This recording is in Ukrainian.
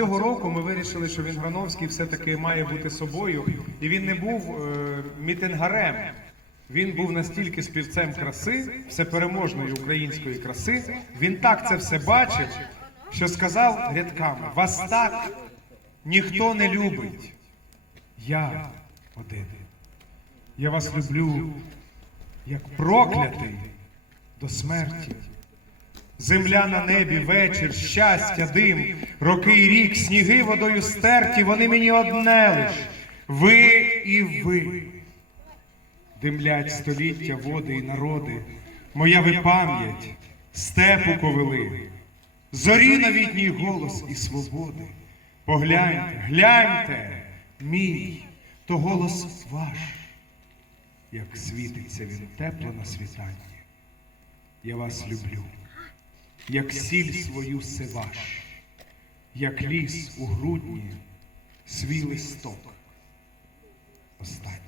Цього року ми вирішили, що він Грановський все-таки має бути собою, і він не був е, мітингарем. Він був настільки співцем краси, всепереможної української краси. Він так це все бачив, що сказав рядками: вас так ніхто не любить. Я один. Я вас люблю як проклятий до смерті. Земля на небі, вечір, щастя, дим, роки і рік, сніги водою стерті, вони мені одне лиш, ви і ви. Димлять століття, води і народи, моя ви пам'ять, степу ковили, зорі новітній голос і свободи. Погляньте, гляньте, мій, то голос ваш, як світиться він тепло на світанні. Я вас люблю як сіль свою сиваш, як ліс у грудні свій листок. Останній.